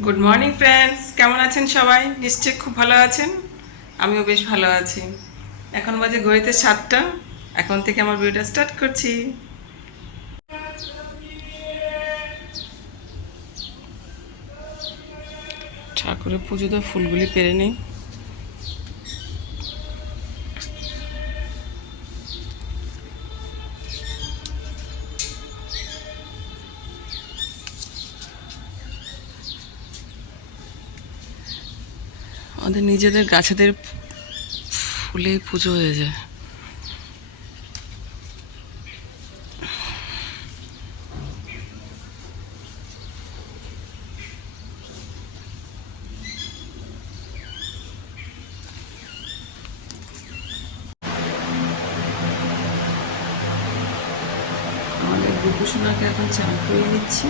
Good morning friends, কেমন আছেন সবাই? নিশ্চয়ই খুব ভালো আছেন। আমিও বেশ ভালো আছি। এখন বাজে ঘড়িতে 7টা। এখন থেকে আমার ভিডিওটা স্টার্ট করছি। ঠাকুরের পুজো তো ফুলগুলি পেরে নেই। আমাদের নিজেদের গাছেদের ফুলে পুজো হয়ে যায়। আমাদের গোপুসোনাকে এখন চান করে নিচ্ছি।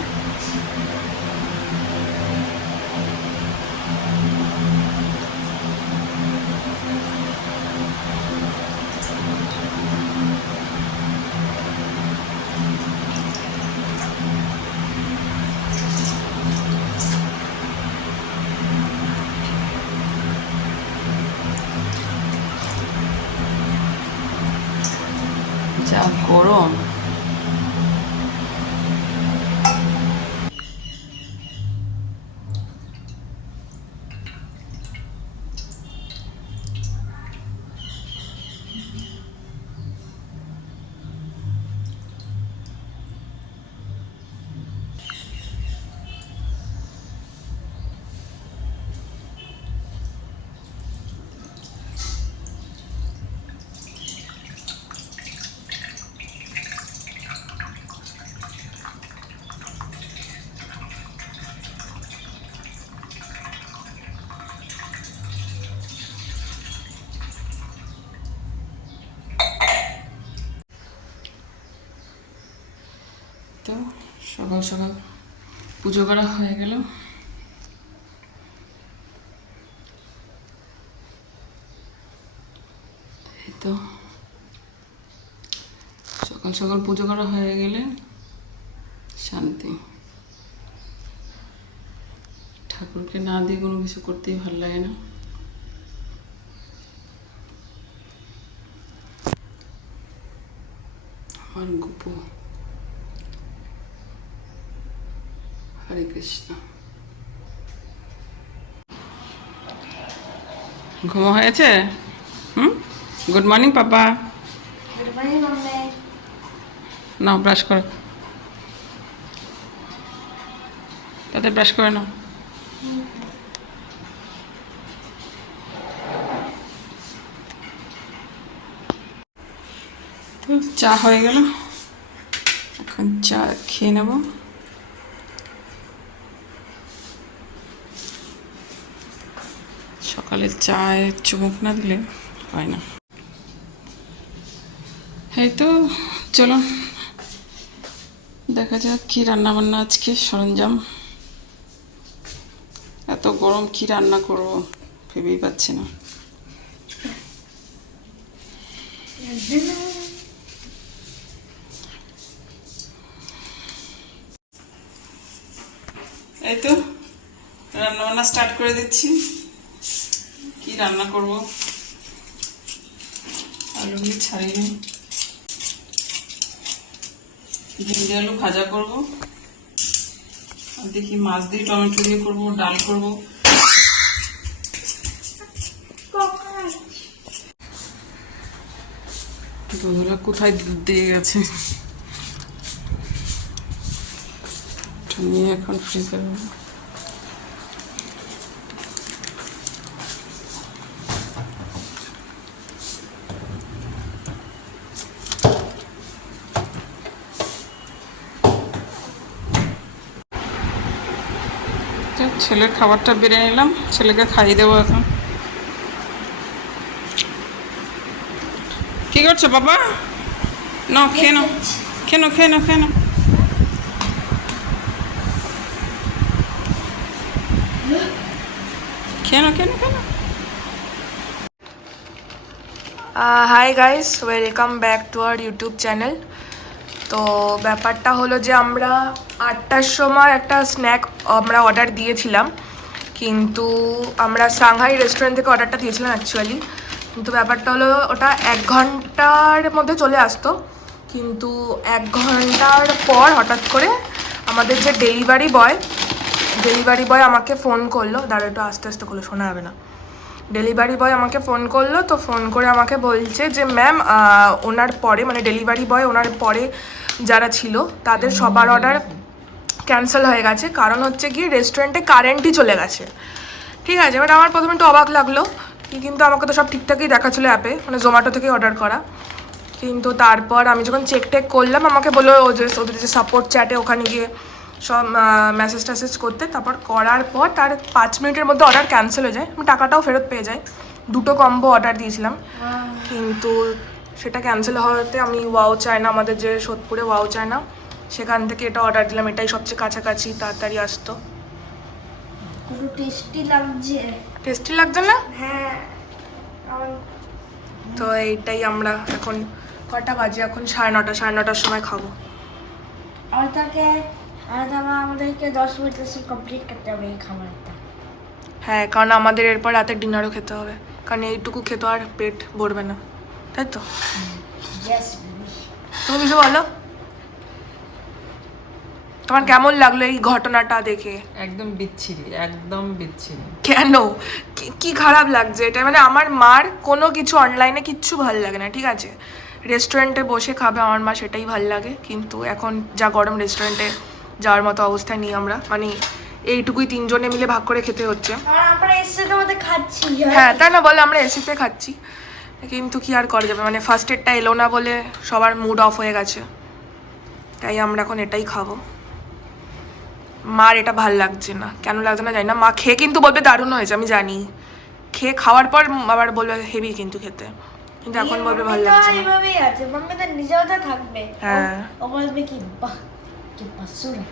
যা গরম! তো সকাল সকাল পুজো করা হয়ে গেল। এই তো সকাল সকাল পুজো করা হয়ে গেলে শান্তি। ঠাকুরকে না দিয়ে কোনো কিছু করতেই ভালো লাগে না। আমার গোপু, হরে কৃষ্ণ। ঘুমো হয়েছে? গুড মর্নিং পাপা। নাও ব্রাশ করো, তাতে ব্রাশ করে নাও। তো চা হয়ে গেল, এখন চা খেয়ে নেব। সকালে চায়ে চুমুক না দিলে হয় না। এই তো চলো দেখা যাক কি রান্না বান্না আজকে সরঞ্জাম। এত গরম কি রান্না করব ভেবেই পাচ্ছি না। এই তো রান্না বান্না স্টার্ট করে দিচ্ছি। কি রান্না করব আলুগুলি ছাড়িয়ে নিই। ভেন্ডি আলু ভাজা করব, আর দেখি মাছ দিয়ে টমেটো দিয়ে করবো, ডাল করব। দুধওয়ালা কোথায় দুধ দিয়ে গেছে, নিয়ে এখন ফ্রিজে রাখবো। ছেলের খাবারটা বেড়ে নিলাম, ছেলেকে খাইয়ে দেবো এখন। কি করছো বাবা? নাও খেয়ে নাও, খেয়ে নাও, খেয়ে নাও, খেয়ে নাও। খেয়ে নাও, খেয়ে নাও, খেয়ে নাও। Hi guys, welcome back to our YouTube channel. তো ব্যাপারটা হলো যে আমরা 8টার সময় একটা স্ন্যাক আমরা অর্ডার দিয়েছিলাম, কিন্তু আমরা সাংহাই রেস্টুরেন্ট থেকে অর্ডারটা দিয়েছিলাম অ্যাকচুয়ালি। কিন্তু ব্যাপারটা হলো ওটা 1 ঘন্টার মধ্যে চলে আসতো, কিন্তু 1 ঘন্টার পর হঠাৎ করে আমাদের যে ডেলিভারি বয় আমাকে ফোন করলো। দাঁড়া, একটু আস্তে আস্তে করলে শোনা যাবে না। ডেলিভারি বয় আমাকে ফোন করলো, তো ফোন করে আমাকে বলছে যে ম্যাম ওনার পরে, মানে ডেলিভারি বয় ওনার পরে যারা ছিল তাদের সবার অর্ডার ক্যান্সেল হয়ে গেছে, কারণ হচ্ছে গিয়ে রেস্টুরেন্টে কারেন্টই চলে গেছে। ঠিক আছে, এবার আমার প্রথমে একটু অবাক লাগলো, কিন্তু আমাকে তো সব ঠিকঠাকই দেখাচ্ছিলো অ্যাপে, মানে জোম্যাটো থেকে অর্ডার করা। কিন্তু তারপর আমি যখন চেক টেক করলাম, আমাকে বললো ওদের যে সাপোর্ট চ্যাটে ওখানে গিয়ে সব মেসেজ টেসেজ করতে, তারপর করার পর তার 5 মিনিটের মধ্যে অর্ডার ক্যান্সেল হয়ে যায়, আমি টাকাটাও ফেরত পেয়ে যাই। 2টো কম্বো অর্ডার দিয়েছিলাম, কিন্তু সেটা ক্যান্সেল হওয়াতে আমি ওয়াও চায়না, আমাদের যে সোদপুরে ওয়াও চায়না, সেখান থেকে এটা অর্ডার দিলাম। এটাই সবচেয়ে কাছাকাছি, তাড়াতাড়ি আসতো। পুরো টেস্টি লাগছে। টেস্টি লাগছে না? হ্যাঁ। তো এইটাই আমরা এখন, কটা বাজে এখন? 9:30 সময় খাবো। আর আমাদেরকে 10 মিনিট কমপ্লিট করতে হবে এই খাবারটা। হ্যাঁ, কারণ আমাদের এরপর রাতে ডিনারও খেতে হবে, কারণ এইটুকু খেতে আর পেট ভরবে না, তাই তো? ইয়েস। তুমি কিছু বলো, তোমার কেমন লাগলো এই ঘটনাটা দেখে? একদম বিচ্ছিরি, একদম বিচ্ছিরি। কেন, কি খারাপ লাগছে এটা? মানে আমার মার কোনো কিছু অনলাইনে কিচ্ছু ভালো লাগে না, ঠিক আছে? রেস্টুরেন্টে বসে খাবে আমার মা, সেটাই ভালো লাগে। কিন্তু এখন যা গরম, রেস্টুরেন্টে যাওয়ার মতো অবস্থায় নেই আমরা, মানে এইটুকুই 3 জনে মিলে ভাগ করে খেতে হচ্ছে। আর আমরা এসে তোমাদের খাচ্ছি। হ্যাঁ, তাই না বলে, আমরা এসিতে খাচ্ছি, কিন্তু কি আর করা যাবে, মানে ফার্স্ট এডটা এলো না বলে সবার মুড অফ হয়ে গেছে, তাই আমরা এখন এটাই খাবো। মার এটা ভাল লাগছে না, কেন লাগছে না জানি না। মা খেয়ে কিন্তু বলবে দারুণ হয়েছে, আমি জানি। খেয়ে খাওয়ার পর আবার বলবে হেভি কিন্তু খেতে, কিন্তু এখন বলবে ভালো লাগছে না। এইভাবেই আছে, মাম্মি তো নিজেও তো থাকবে। হ্যাঁ, ও বলবে কি বাহ, কি বাসুরা।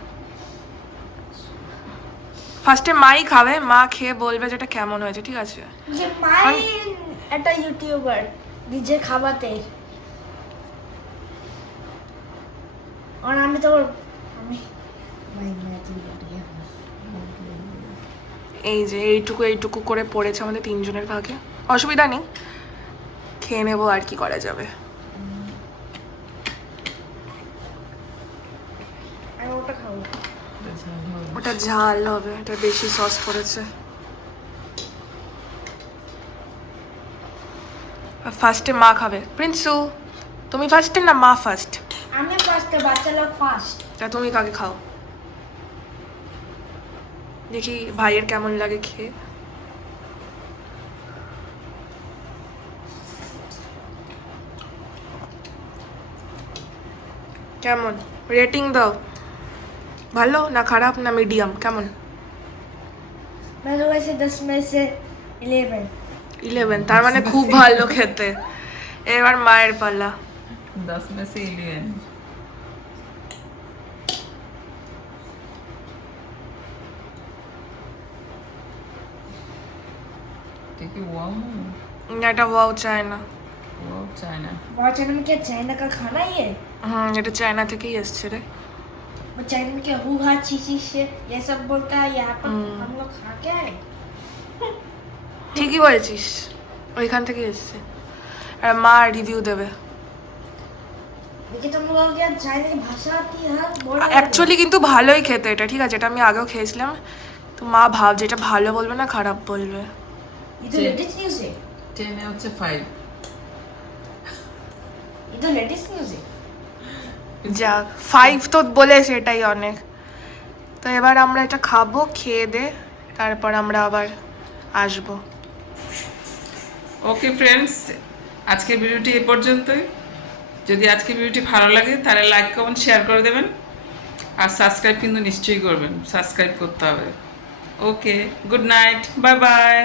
ফার্স্টে মাই খাবে, মা খেয়ে বলবে যেটা কেমন হয়েছে, ঠিক আছে? যে মাই একটা ইউটিউবার নিজে খাবাতে, আর আমি তো আমি এই যে এইটুকু করে পড়েছে আমাদের 3 জনের ভাগে, অসুবিধা নেই, খেয়ে নেবো, আর কি করা যাবে। আমি ওটা খাবো। ওটা ঝাল হবে, এটা বেশি সস পড়েছে। ফার্স্টে মা খাবে। প্রিন্সু, তুমি ফার্স্টে না মা ফার্স্ট? আমি ফার্স্ট, বাচ্চা লোক ফার্স্ট। তা তুমি কাকে খাও? দেখি ভাইয়ের কেমন লাগে খেয়ে। কেমন রেটিং দাও, ভালো না খারাপ না মিডিয়াম, কেমন? मैं तो वैसे 10 में से 11। 11, তার মানে খুব ভালো খেতে। এবার মায়ের পালা। 10 में से 11। देखिए वाओ, এটা ওয়াও চায়না। Wow China. बहुत चाइना में क्या चाइना का खाना ही है? এটা চায়না থেকেই এসছে রে। वो चाइना में क्या हुआ चीची से ये सब बोलता है, यहाँ पर हम लोग खा के आए। ঠিকই বলেছিস, ওইখান থেকে এসছে। আর মা রিভিউ দেবে। देखिए तुम लोगों को क्या चाइना की भाषा आती है? बहुत অ্যাকচুয়ালি কিন্তু ভালোই খেতে এটা, ঠিক আছে? এটা আমি আগেও খেয়েছিলাম, তো মা ভাবছে এটা ভালো বলবে না খারাপ বলবে। ये तो लेटेस्ट न्यूज़ है। 10 এ হচ্ছে 5। ये तो लेटेस्ट न्यूज़ है। যাক, 5 তো বলে সেটাই অনেক। তো এবার আমরা এটা খাবো, খেয়ে দে, তারপর আমরা আবার আসবো। ওকে ফ্রেন্ডস, আজকের ভিডিওটি এ পর্যন্তই। যদি আজকের ভিডিওটি ভালো লাগে তাহলে লাইক কমেন্ট শেয়ার করে দেবেন, আর সাবস্ক্রাইব কিন্তু নিশ্চয়ই করবেন, সাবস্ক্রাইব করতে হবে। ওকে, গুড নাইট, বাই বাই।